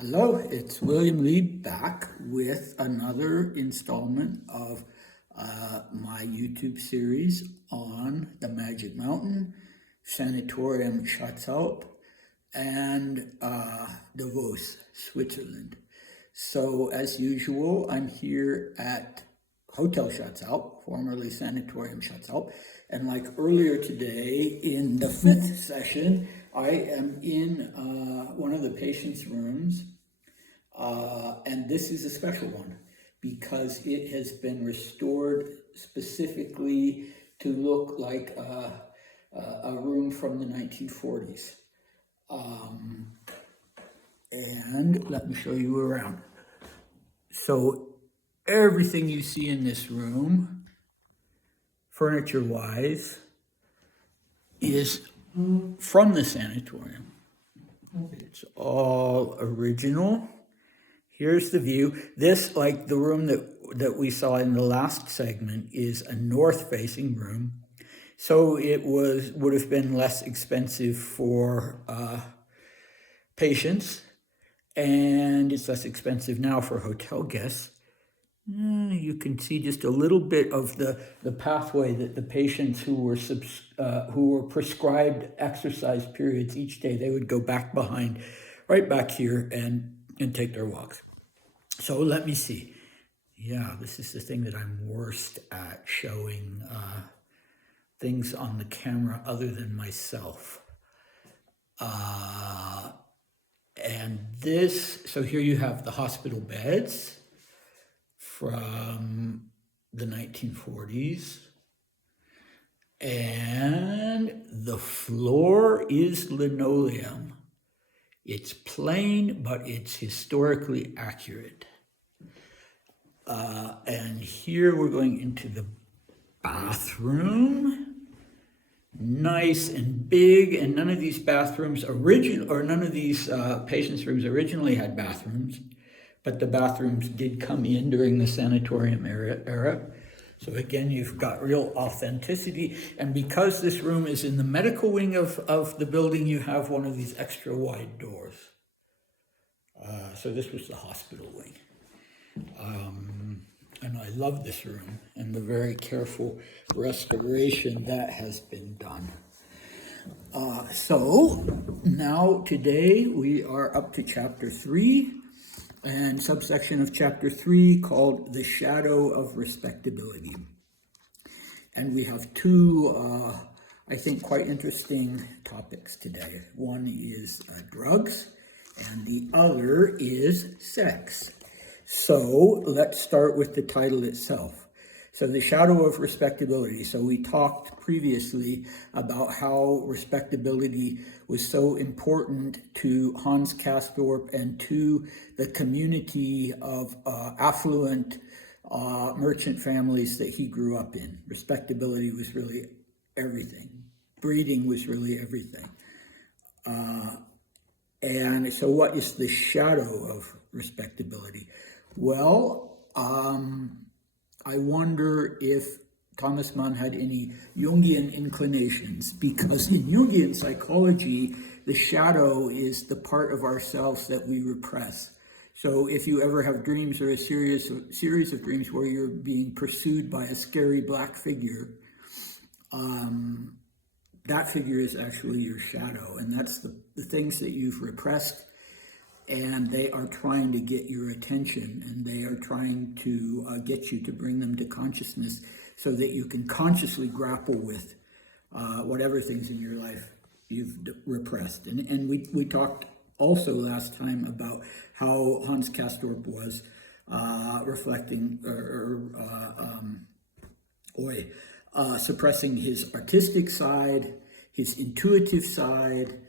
Hello, it's William Lee back with another installment of my YouTube series on the Magic Mountain, Sanatorium Schatzalp, and Davos, Switzerland. So, as usual, I'm here at Hotel Schatzalp, formerly Sanatorium Schatzalp, and like earlier today in the fifth session, I am in one of the patient's rooms, and this is a special one because it has been restored specifically to look like a room from the 1940s. And let me show you around. So everything you see in this room, furniture-wise, is from the sanatorium. It's all original. Here's the view. This, like the room that we saw in the last segment, is a north-facing room. So it would have been less expensive for patients, and it's less expensive now for hotel guests. You can see just a little bit of the pathway that the patients who were prescribed exercise periods each day, they would go back behind, right back here, and take their walks. So let me see. Yeah, this is the thing that I'm worst at, showing things on the camera other than myself. And this, so here you have the hospital beds from the 1940s. And the floor is linoleum. It's plain, but it's historically accurate. And here we're going into the bathroom. Nice and big, and none of these patients' rooms originally had bathrooms, but the bathrooms did come in during the sanatorium era. So again, you've got real authenticity. And because this room is in the medical wing of the building, you have one of these extra wide doors. So this was the hospital wing. And I love this room and the very careful restoration that has been done. So now today we are up to chapter 3 and subsection of chapter 3 called The Shadow of Respectability. And we have two, I think, quite interesting topics today. One is drugs, and the other is sex. So let's start with the title itself. So the shadow of respectability. So we talked previously about how respectability was so important to Hans Castorp and to the community of affluent merchant families that he grew up in. Respectability was really everything. Breeding was really everything. And so what is the shadow of respectability? Well, I wonder if Thomas Mann had any Jungian inclinations, because in Jungian psychology, the shadow is the part of ourselves that we repress. So if you ever have dreams or a series of dreams where you're being pursued by a scary black figure, that figure is actually your shadow, and that's the things that you've repressed, and they are trying to get your attention, and they are trying to get you to bring them to consciousness so that you can consciously grapple with whatever things in your life you've repressed. And we talked also last time about how Hans Castorp was reflecting suppressing his artistic side, his intuitive side,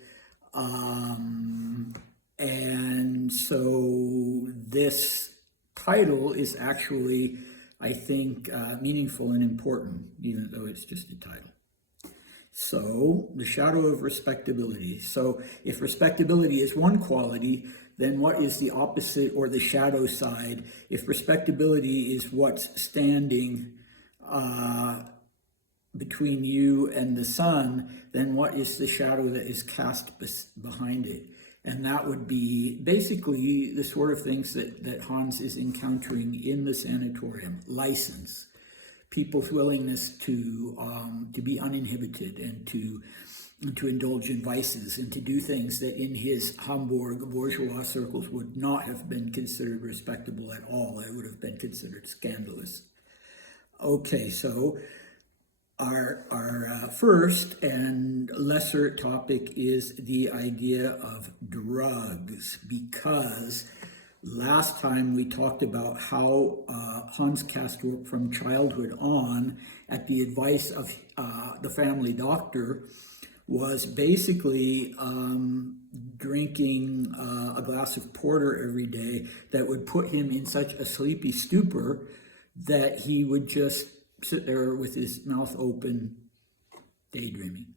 and so this title is actually, I think, meaningful and important, even though it's just a title. So, the shadow of respectability. So, if respectability is one quality, then what is the opposite or the shadow side? If respectability is what's standing between you and the sun, then what is the shadow that is cast behind it? And that would be basically the sort of things that Hans is encountering in the sanatorium. License, people's willingness to be uninhibited and to indulge in vices and to do things that in his Hamburg bourgeois circles would not have been considered respectable at all. It would have been considered scandalous. Okay, so our first and lesser topic is the idea of drugs, because last time we talked about how Hans Castorp from childhood on, at the advice of the family doctor, was basically drinking a glass of porter every day that would put him in such a sleepy stupor that he would just sit there with his mouth open, daydreaming.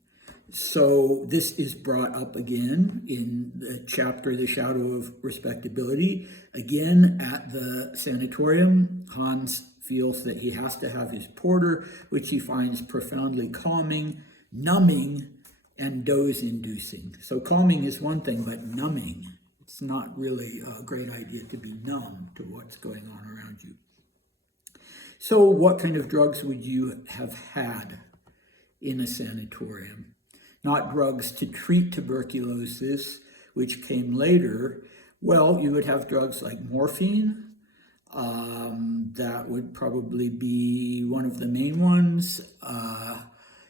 So this is brought up again in the chapter, The Shadow of Respectability. Again, at the sanatorium, Hans feels that he has to have his porter, which he finds profoundly calming, numbing, and doze-inducing. So calming is one thing, but numbing, it's not really a great idea to be numb to what's going on around you. So what kind of drugs would you have had in a sanatorium? Not drugs to treat tuberculosis, which came later. Well, you would have drugs like morphine. That would probably be one of the main ones.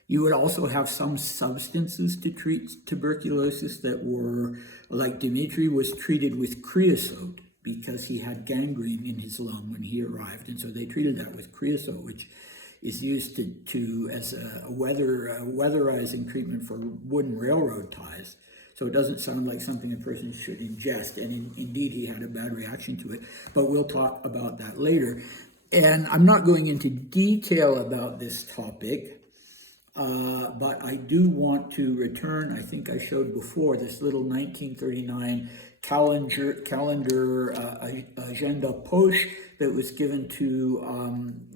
You would also have some substances to treat tuberculosis that were, like Dimitri was treated with creosote because he had gangrene in his lung when he arrived. And so they treated that with creosote, which is used as a weatherizing treatment for wooden railroad ties. So it doesn't sound like something a person should ingest. And indeed, he had a bad reaction to it. But we'll talk about that later. And I'm not going into detail about this topic, but I do want to return, I think I showed before, this little 1939 calendar agenda poche that was given to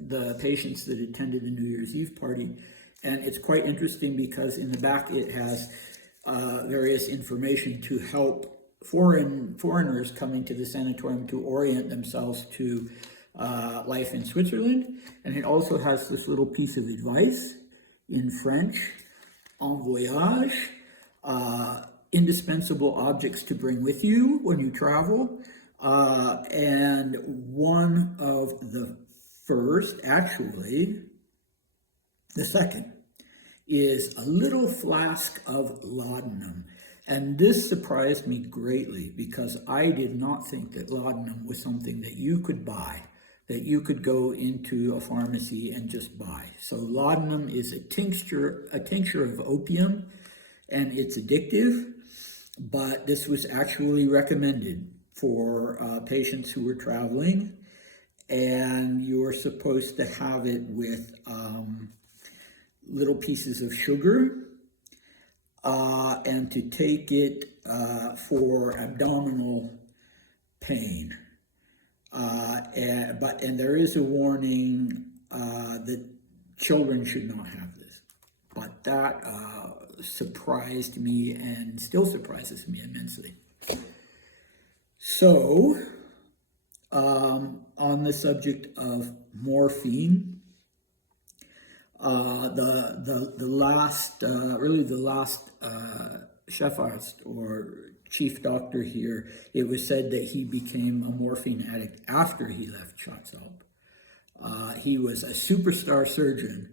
the patients that attended the New Year's Eve party. And it's quite interesting because in the back it has various information to help foreigners coming to the sanatorium to orient themselves to life in Switzerland. And it also has this little piece of advice in French, en voyage, indispensable objects to bring with you when you travel. And one of the first, actually, the second, is a little flask of laudanum. And this surprised me greatly because I did not think that laudanum was something that you could buy, that you could go into a pharmacy and just buy. So laudanum is a tincture of opium, and it's addictive, but this was actually recommended for patients who were traveling, and you're supposed to have it with little pieces of sugar, and to take it for abdominal pain. And there is a warning that children should not have this. But that surprised me and still surprises me immensely. So, on the subject of morphine, the last Chefarzt or chief doctor here, it was said that he became a morphine addict after he left Schatzalp. He was a superstar surgeon,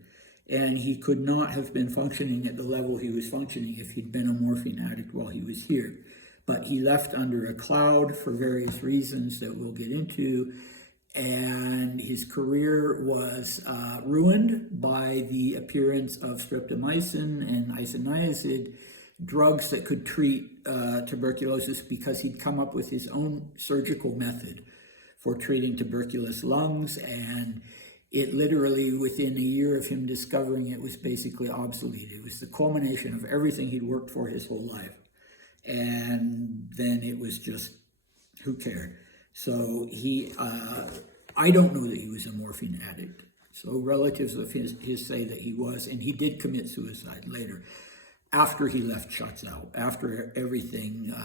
and he could not have been functioning at the level he was functioning if he'd been a morphine addict while he was here. But he left under a cloud for various reasons that we'll get into, and his career was ruined by the appearance of streptomycin and isoniazid, drugs that could treat tuberculosis, because he'd come up with his own surgical method for treating tuberculous lungs, and it literally, within a year of him discovering it, was basically obsolete. It was the culmination of everything he'd worked for his whole life. And then it was just, who cared? So I don't know that he was a morphine addict. So relatives of his say that he was, and he did commit suicide later, after he left Schatzalp, after everything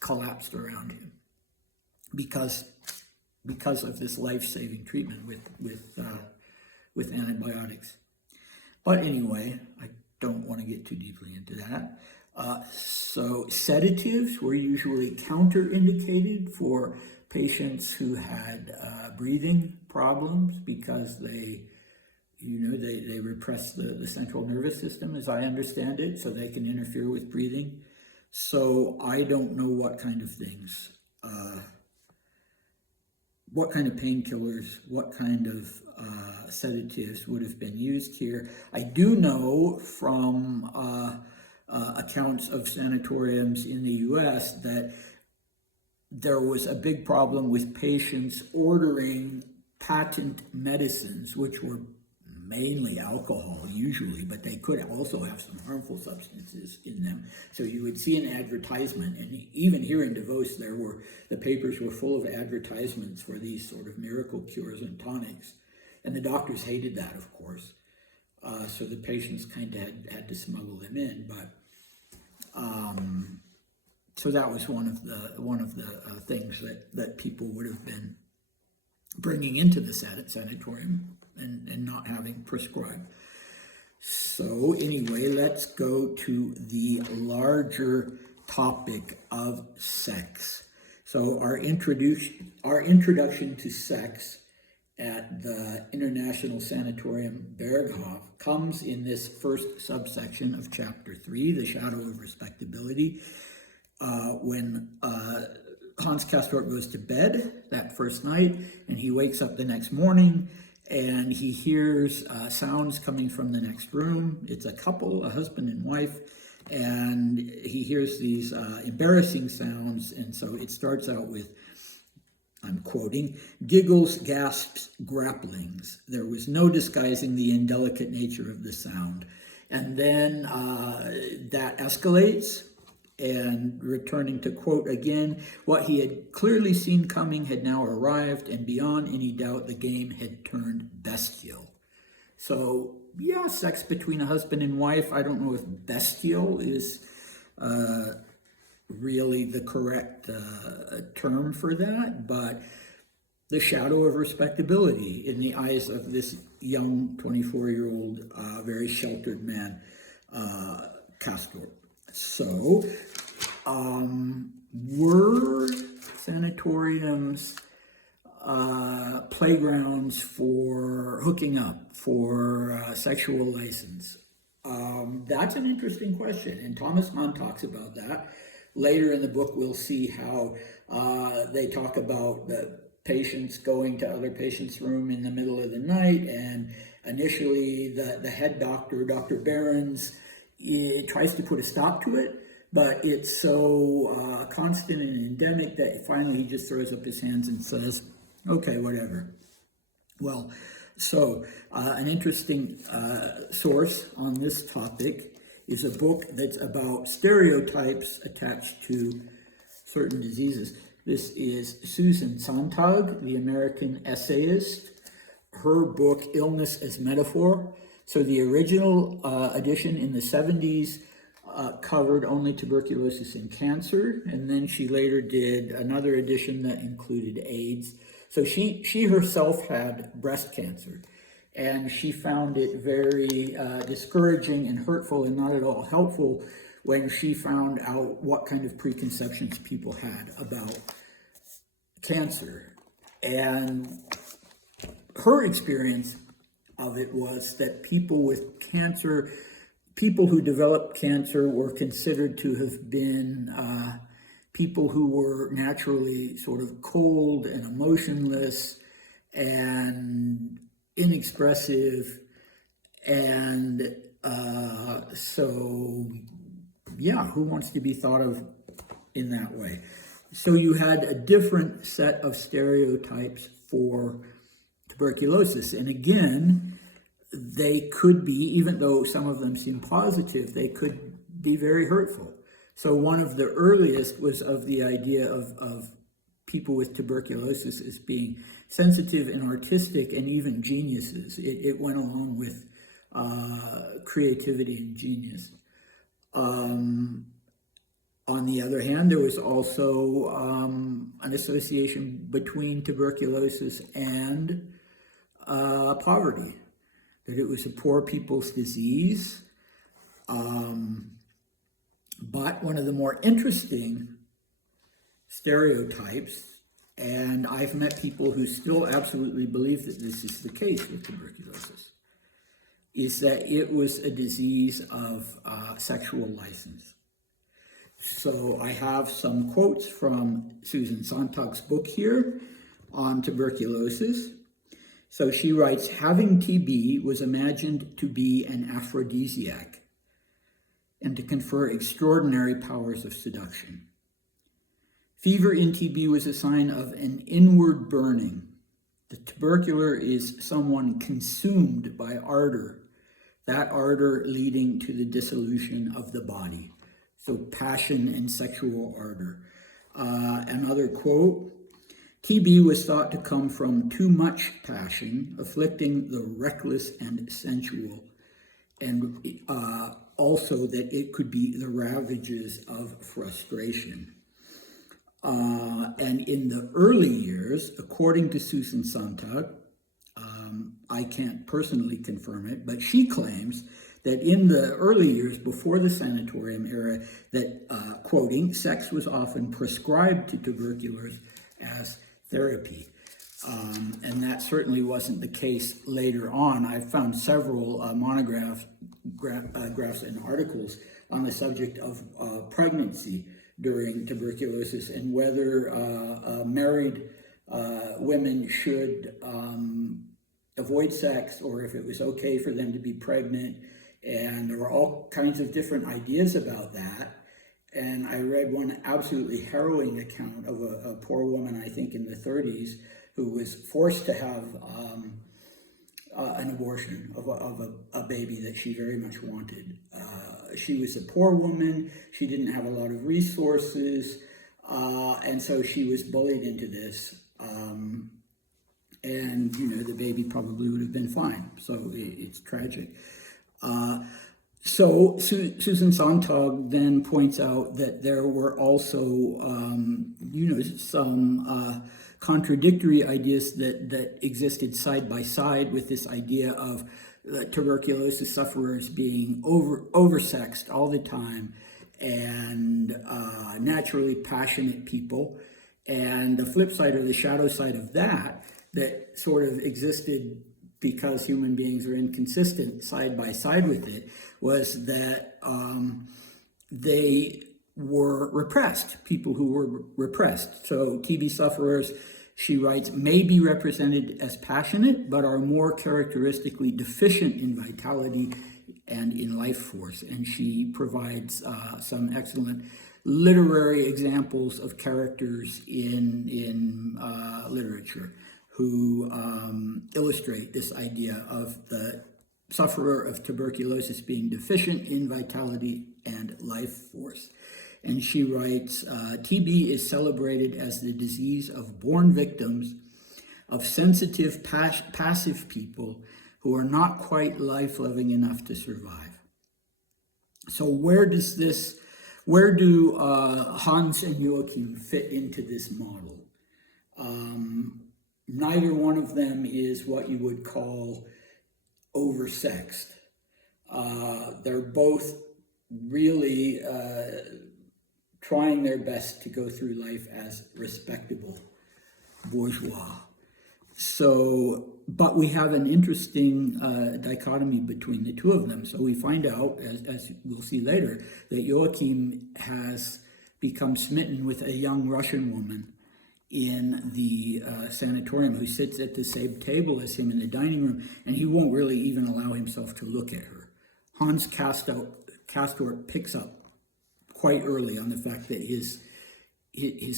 collapsed around him because of this life-saving treatment with antibiotics. But anyway, I don't want to get too deeply into that. So sedatives were usually counterindicated for patients who had breathing problems because they repress the central nervous system, as I understand it, so they can interfere with breathing. So I don't know what kind of things, what kind of painkillers, what kind of sedatives would have been used here. I do know from accounts of sanatoriums in the US that there was a big problem with patients ordering patent medicines, which were mainly alcohol usually, but they could also have some harmful substances in them. So you would see an advertisement, and even here in Davos, the papers were full of advertisements for these sort of miracle cures and tonics. And the doctors hated that, of course. So the patients kind of had to smuggle them in, but so that was one of the things that people would have been bringing into the sanatorium and not having prescribed. So anyway, let's go to the larger topic of sex. So our introduction to sex at the International Sanatorium Berghof comes in this first subsection of chapter 3, the shadow of respectability, when Hans Castorp goes to bed that first night, and he wakes up the next morning, and he hears sounds coming from the next room. It's a couple, a husband and wife, and he hears these embarrassing sounds, and so it starts out with, I'm quoting, giggles, gasps, grapplings. There was no disguising the indelicate nature of the sound. And then that escalates, and returning to quote again, what he had clearly seen coming had now arrived, and beyond any doubt, the game had turned bestial. So, yeah, sex between a husband and wife, I don't know if bestial is really the correct term for that, but the shadow of respectability in the eyes of this young 24-year-old, very sheltered man, Castorp. So, were sanatoriums playgrounds for hooking up, for sexual license? That's an interesting question, and Thomas Mann talks about that. Later in the book, we'll see how they talk about the patients going to other patients' room in the middle of the night, and initially the head doctor, Dr. Behrens, tries to put a stop to it, but it's so constant and endemic that finally he just throws up his hands and says, okay, whatever. Well, so an interesting source on this topic is a book that's about stereotypes attached to certain diseases. This is Susan Sontag, the American essayist. Her book, Illness as Metaphor. So the original edition in the 70s covered only tuberculosis and cancer, and then she later did another edition that included AIDS. So she herself had breast cancer, and she found it very discouraging and hurtful and not at all helpful when she found out what kind of preconceptions people had about cancer. And her experience of it was that people with cancer, people who developed cancer, were considered to have been people who were naturally sort of cold and emotionless and inexpressive. And so, yeah, who wants to be thought of in that way? So you had a different set of stereotypes for tuberculosis. And again, they could be, even though some of them seem positive, they could be very hurtful. So one of the earliest was of the idea of people with tuberculosis as being sensitive and artistic and even geniuses. It went along with creativity and genius. On the other hand, there was also an association between tuberculosis and poverty, that it was a poor people's disease. But one of the more interesting stereotypes, and I've met people who still absolutely believe that this is the case with tuberculosis, is that it was a disease of sexual license. So I have some quotes from Susan Sontag's book here on tuberculosis. So she writes, having TB was imagined to be an aphrodisiac and to confer extraordinary powers of seduction. Fever in TB was a sign of an inward burning. The tubercular is someone consumed by ardor, that ardor leading to the dissolution of the body. So passion and sexual ardor. Another quote, TB was thought to come from too much passion, afflicting the reckless and sensual, and also that it could be the ravages of frustration. And in the early years, according to Susan Sontag, I can't personally confirm it, but she claims that in the early years before the sanatorium era, that, quoting, sex was often prescribed to tuberculars as therapy. And that certainly wasn't the case later on. I've found several monographs and articles on the subject of pregnancy during tuberculosis and whether married women should avoid sex or if it was okay for them to be pregnant. And there were all kinds of different ideas about that. And I read one absolutely harrowing account of a poor woman, I think in the 30s, who was forced to have an abortion of a baby that she very much wanted. She was a poor woman. She didn't have a lot of resources. And so she was bullied into this. And, the baby probably would have been fine. So it's tragic. So Susan Sontag then points out that there were also, some contradictory ideas that existed side by side with this idea of tuberculosis sufferers being oversexed all the time and naturally passionate people. And the flip side or the shadow side of that sort of existed because human beings are inconsistent side by side with it, was that they were repressed, people who were repressed. So TB sufferers, she writes, may be represented as passionate, but are more characteristically deficient in vitality and in life force. And she provides some excellent literary examples of characters in literature who illustrate this idea of the sufferer of tuberculosis being deficient in vitality and life force. And she writes, TB is celebrated as the disease of born victims, of sensitive, passive people who are not quite life-loving enough to survive. So where do Hans and Joachim fit into this model? Neither one of them is what you would call oversexed. They're both really trying their best to go through life as respectable bourgeois. So, but we have an interesting dichotomy between the two of them. So we find out, as we'll see later, that Joachim has become smitten with a young Russian woman in the sanatorium who sits at the same table as him in the dining room, and he won't really even allow himself to look at her. Hans Castor picks up quite early on the fact that his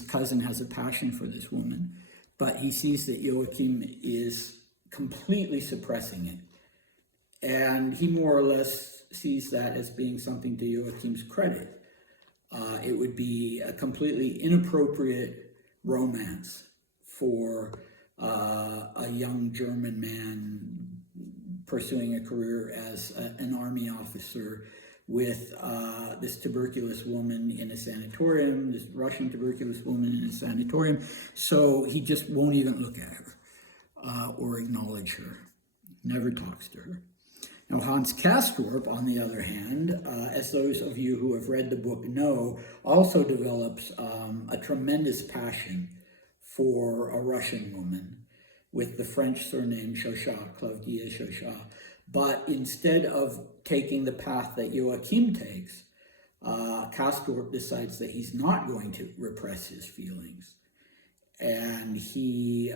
cousin has a passion for this woman, but he sees that Joachim is completely suppressing it. And he more or less sees that as being something to Joachim's credit. It would be a completely inappropriate romance for a young German man pursuing a career as an army officer with this tuberculous woman in a sanatorium, this Russian tuberculous woman in a sanatorium. So he just won't even look at her or acknowledge her, never talks to her. Now, Hans Castorp, on the other hand, as those of you who have read the book know, also develops a tremendous passion for a Russian woman with the French surname Chauchat, Claudia Chauchat. But instead of taking the path that Joachim takes, Castorp decides that he's not going to repress his feelings. And he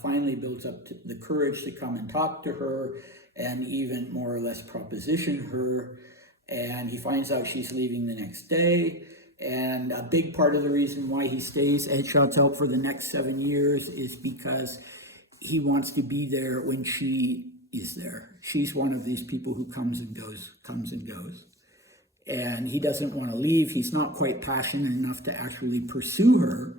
finally builds up the courage to come and talk to her and even more or less proposition her. And he finds out she's leaving the next day. And a big part of the reason why he stays at Chauchat for the next 7 years is because he wants to be there when she is there. She's one of these people who comes and goes. And he doesn't want to leave. He's not quite passionate enough to actually pursue her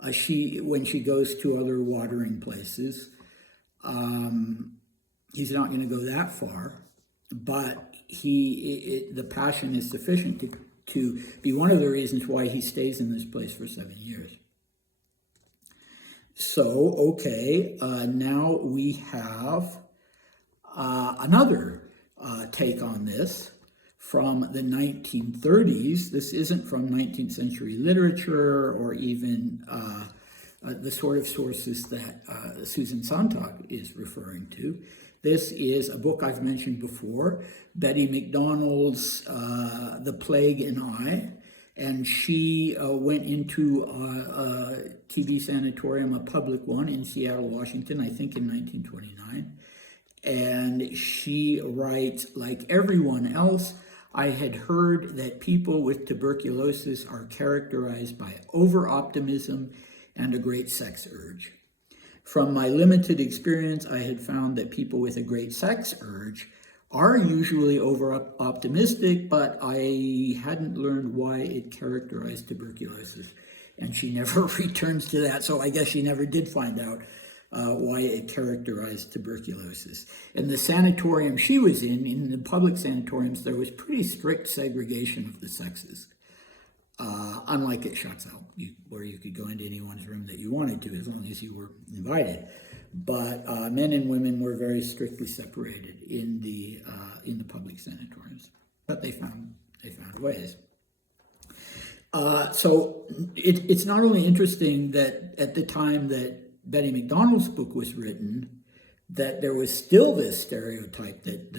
when she goes to other watering places. He's not going to go that far, but the passion is sufficient to be one of the reasons why he stays in this place for 7 years. So, okay, now we have another take on this from the 1930s. This isn't from 19th century literature or even the sort of sources that Susan Sontag is referring to. This is a book I've mentioned before, Betty McDonald's The Plague and I, and she went into a TB sanatorium, a public one in Seattle, Washington, I think in 1929. And she writes, like everyone else, I had heard that people with tuberculosis are characterized by over-optimism and a great sex urge. From my limited experience, I had found that people with a great sex urge are usually over-optimistic, but I hadn't learned why it characterized tuberculosis. And she never returns to that, so I guess she never did find out why it characterized tuberculosis. In the sanatorium she was in the public sanatoriums, there was pretty strict segregation of the sexes. Unlike at Chauchat, where you could go into anyone's room that you wanted to, as long as you were invited. But men and women were very strictly separated in the public sanatoriums. But they found ways. So it's not only interesting that at the time that Betty McDonald's book was written, that there was still this stereotype that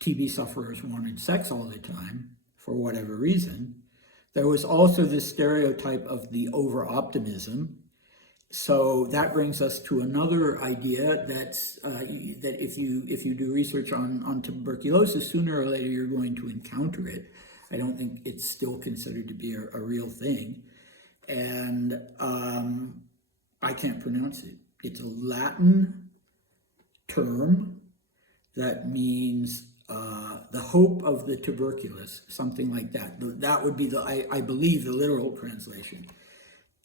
TB sufferers wanted sex all the time, for whatever reason. There was also this stereotype of the over-optimism. So that brings us to another idea that's that if you do research on tuberculosis, sooner or later you're going to encounter it. I don't think it's still considered to be a real thing. And I can't pronounce it. It's a Latin term that means the hope of the tuberculous, something like that. That would be I believe, the literal translation.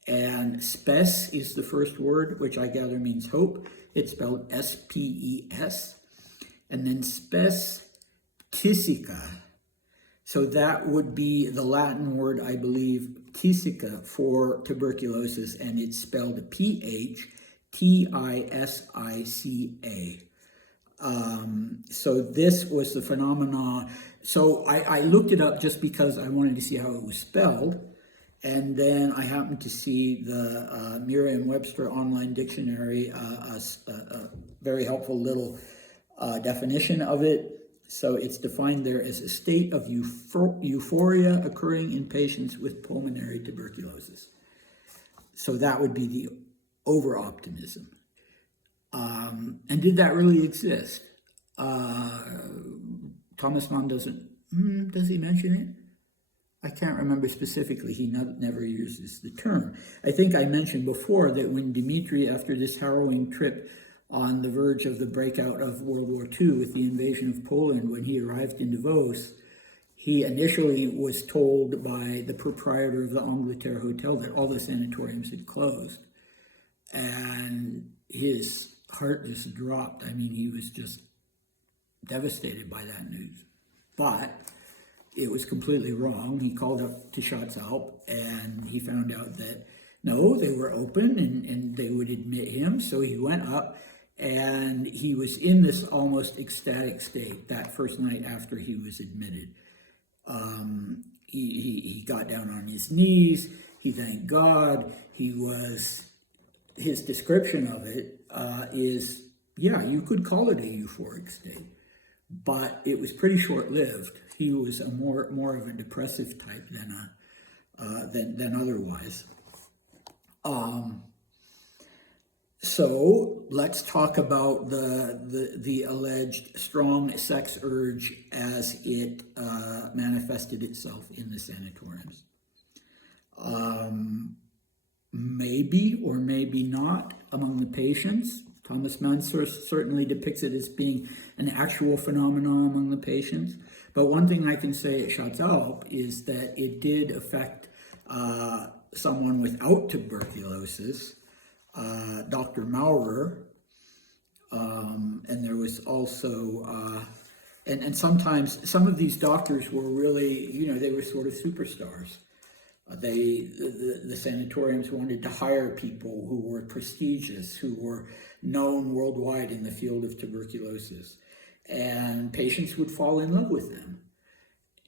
And spes is the first word, which I gather means hope. It's spelled S-P-E-S. And then spes-tisica. So that would be the Latin word, I believe, tisica for tuberculosis, and it's spelled P-H-T-I-S-I-C-A. So this was the phenomena. So I looked it up just because I wanted to see how it was spelled. And then I happened to see the Merriam-Webster online dictionary, a very helpful little definition of it. So it's defined there as a state of euphoria occurring in patients with pulmonary tuberculosis. So that would be the over-optimism. And did that really exist? Thomas Mann doesn't, does he mention it? I can't remember specifically. He never uses the term. I think I mentioned before that when Dmitri, after this harrowing trip on the verge of the breakout of World War II with the invasion of Poland, when he arrived in Davos, he initially was told by the proprietor of the Angleterre Hotel that all the sanatoriums had closed. And his heart just dropped. I mean, he was just devastated by that news. But it was completely wrong. He called up to Schatzalp and he found out that no, they were open and they would admit him. So he went up and he was in this almost ecstatic state that first night after he was admitted. He got down on his knees. He thanked God. His description of it is, yeah, you could call it a euphoric state, but it was pretty short-lived. He was a more of a depressive type than otherwise. So let's talk about the alleged strong sex urge as it manifested itself in the sanatoriums. Maybe or maybe not among the patients. Thomas Mann certainly depicts it as being an actual phenomenon among the patients. But one thing I can say at Schatzalp is that it did affect someone without tuberculosis, Dr. Maurer, and there was also, and sometimes some of these doctors were really, they were sort of superstars. The sanatoriums wanted to hire people who were prestigious, who were known worldwide in the field of tuberculosis, and patients would fall in love with them.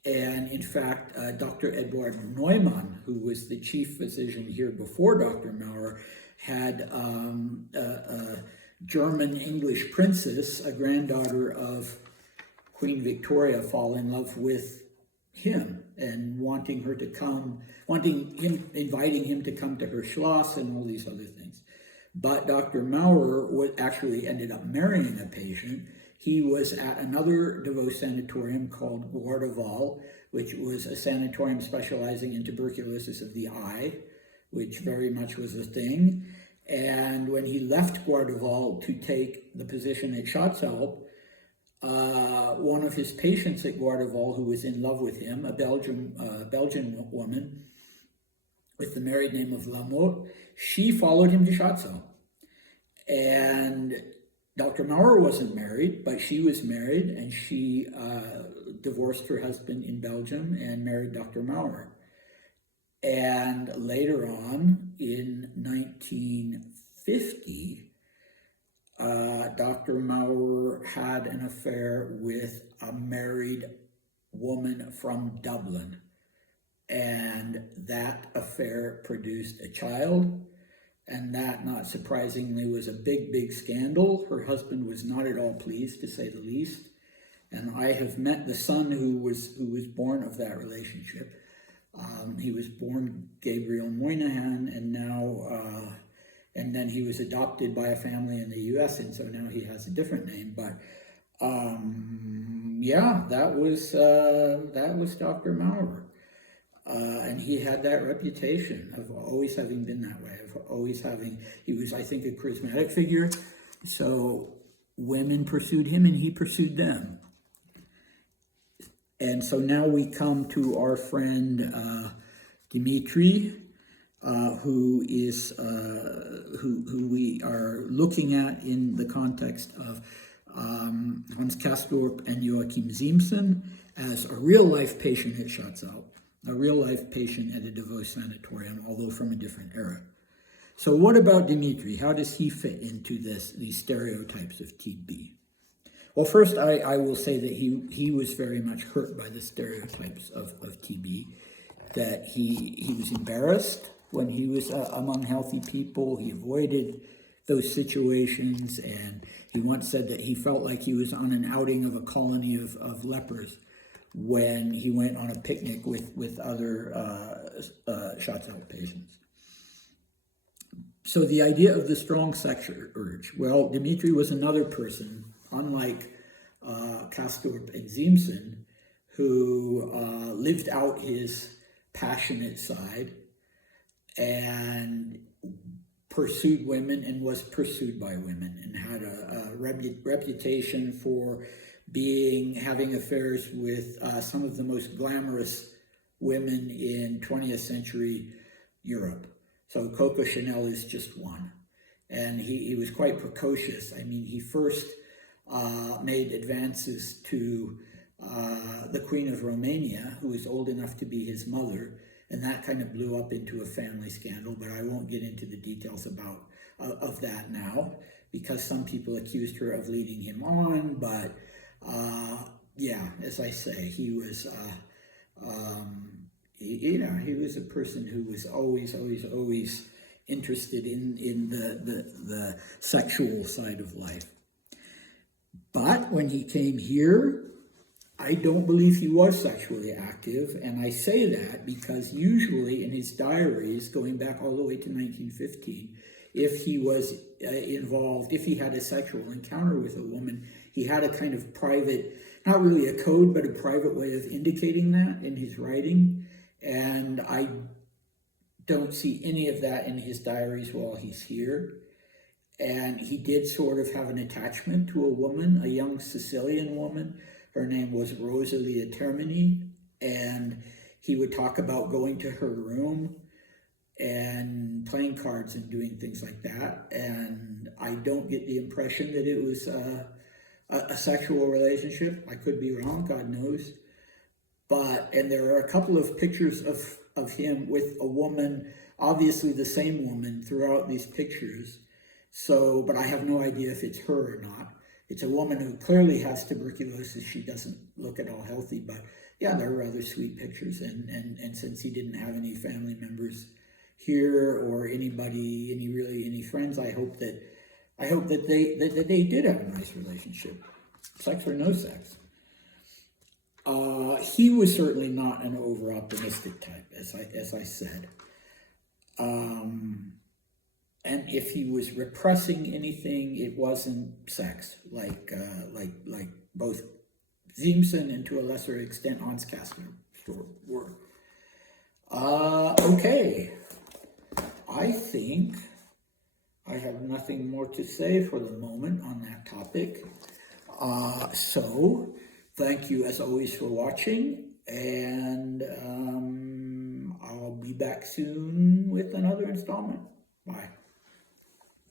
And in fact, Dr. Eduard Neumann, who was the chief physician here before Dr. Maurer, had a German-English princess, a granddaughter of Queen Victoria, fall in love with him and inviting him to come to her Schloss and all these other things. But Dr. Maurer actually ended up marrying a patient. He was at another DeVos sanatorium called Guardaval, which was a sanatorium specializing in tuberculosis of the eye, which very much was a thing. And when he left Guardaval to take the position at Schatzalp, one of his patients at Guardaval, who was in love with him, a Belgian woman with the married name of Lamotte, she followed him to Schatzalp. And Dr. Maurer wasn't married, but she was married, and she divorced her husband in Belgium and married Dr. Maurer. And later on, in 1950, Dr. Maurer had an affair with a married woman from Dublin. And that affair produced a child. And that, not surprisingly, was a big, big scandal. Her husband was not at all pleased, to say the least. And I have met the son who was born of that relationship. He was born Gabriel Moynihan, and now, and then he was adopted by a family in the U.S., and so now he has a different name. But yeah, that was Dr. Maurer. And he had that reputation of always having been that way, he was, I think, a charismatic figure. So women pursued him and he pursued them. And so now we come to our friend Dimitri, who we are looking at in the context of Hans Castorp and Joachim Ziemßen as a real-life patient at Schatzalp, a real-life patient at a DeVos sanatorium, although from a different era. So what about Dimitri? How does he fit into these stereotypes of TB? Well, first, I will say that he was very much hurt by the stereotypes of TB, that he was embarrassed when he was among healthy people. He avoided those situations, and he once said that he felt like he was on an outing of a colony of lepers when he went on a picnic with other Schatzalp patients. So the idea of the strong sex urge, well, Dimitri was another person, unlike Castorp and Ziemßen, who lived out his passionate side and pursued women and was pursued by women and had a reputation for having affairs with some of the most glamorous women in 20th century Europe. So Coco Chanel is just one. And he was quite precocious. I mean, he first made advances to the Queen of Romania, who was old enough to be his mother, and that kind of blew up into a family scandal, but I won't get into the details of that now, because some people accused her of leading him on, but yeah, as I say, he was, he was a person who was always interested in the sexual side of life. But when he came here, I don't believe he was sexually active, and I say that because usually in his diaries, going back all the way to 1915, if he was involved, if he had a sexual encounter with a woman, he had a kind of private, not really a code, but a private way of indicating that in his writing, and I don't see any of that in his diaries while he's here. And he did sort of have an attachment to a woman, a young Sicilian woman. Her name was Rosalia Termini, and he would talk about going to her room and playing cards and doing things like that. And I don't get the impression that it was a sexual relationship. I could be wrong, God knows. And there are a couple of pictures of him with a woman, obviously the same woman throughout these pictures. So, but I have no idea if it's her or not. It's a woman who clearly has tuberculosis. She doesn't look at all healthy, but yeah, they're rather sweet pictures. And since he didn't have any family members here or any friends, I hope that they did have a nice relationship, sex or no sex. He was certainly not an over-optimistic type, as I said. And if he was repressing anything, it wasn't sex, like both Ziemßen and to a lesser extent Hans Kastner were. Okay, I think I have nothing more to say for the moment on that topic. So thank you as always for watching, and I'll be back soon with another installment. Bye.